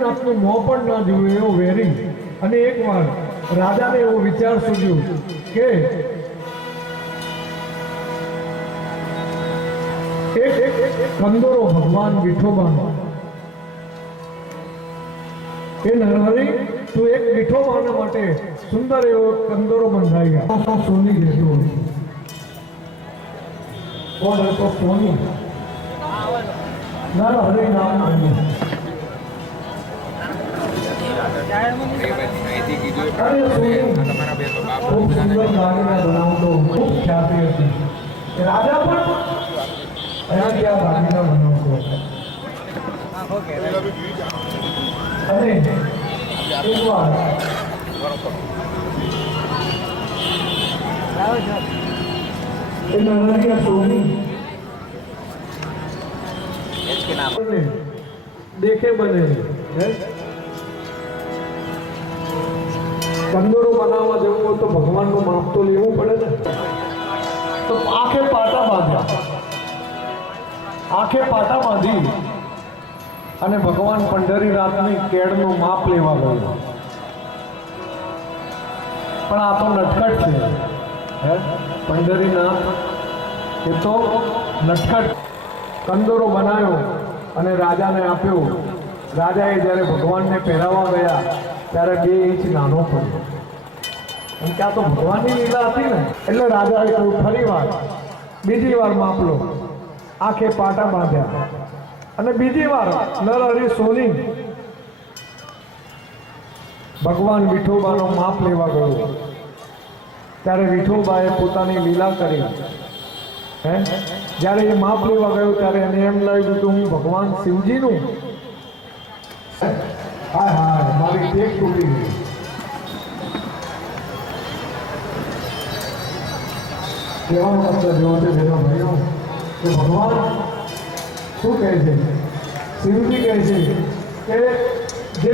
નાથનું મોં પણ ના જોયું એવો વેરી. અને એકવાર રાજાને એવો વિચાર સૂજ્યો કે એક કંદોરો ભગવાન વિઠોબાનો, એ નરહરી તું એક વિઠોબાના માટે સુંદર એવો કંદોરો બંધાઈ ગયા. સોની રહેતો કોણ હતો? સોની નરહરી નામ. ખૂબ સુંદર દાગીના બનાવતો, ખૂબ ખ્યાતિ હતી. રાજા પણ અહીંયા ત્યાં દાગીના બનાવતો. અને એકવાર એ નરહરિયા સોની દેખે બને કંદોરો બનાવવા જવું હોય તો ભગવાનનું માપ તો લેવું પડે ને. તો આંખે પાટા બાંધ્યા, આંખે પાટા બાંધી અને ભગવાન પંઢરીનાથની કેળનું માપ લેવા ગયો. પણ આ તો નટખટ છે હે પંઢરીનાથ, એ તો નટખટ. કંદોરો બનાવ્યો અને રાજાને આપ્યો. રાજાએ જ્યારે ભગવાનને પહેરાવા ગયા ત્યારે 2 ઇંચ નાનો પડ્યો. એમ કે આ તો ભગવાનની લીલા હતી ને. એટલે રાજાએ કહ્યું બીજી વાર માપ લો. આંખે પાટા બાંધ્યા અને બીજી વાર નરહરી સોની ભગવાન વિઠોબાનો માપ લેવા ગયો. ત્યારે વિઠોબાએ પોતાની લીલા કરી. હે જ્યારે એ માપ લેવા ગયો ત્યારે એને એમ લાગ્યું કે હું ભગવાન શિવજીનું. હાય હાય મારી ટેક તૂટી ગઈ. કહેવાનો મતલબ એવો છે બેનો ભાઈઓ કે ભગવાન શું કહે છે? શિવજી કહે છે કે જે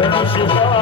ધનુષ